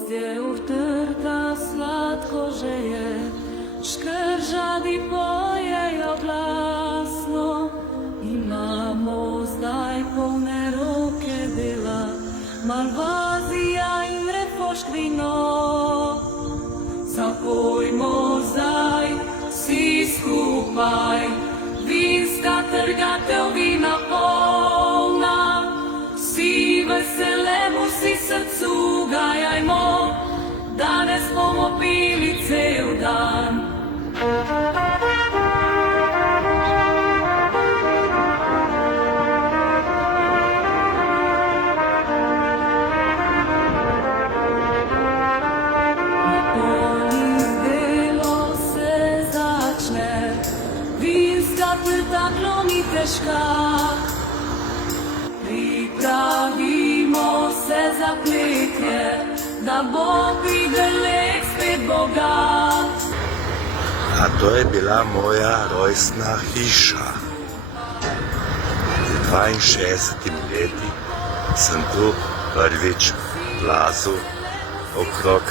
gostje utrta slatko žeje, škržadi pojejo glasno. Imamo zdaj polne roke dela, malvazija in refošk vino. Zapojmo zdaj vsi skupaj, vinska trgatev vina polna. Vsi veselemu, vsi srcu gajajmo, danes bomo pili cel dan. Takloni težka, pripravimo se za pletje, da bo pridelek spet bogat. A to je bila moja rojstna hiša. V 62 leti sem tu prvič plazil okrog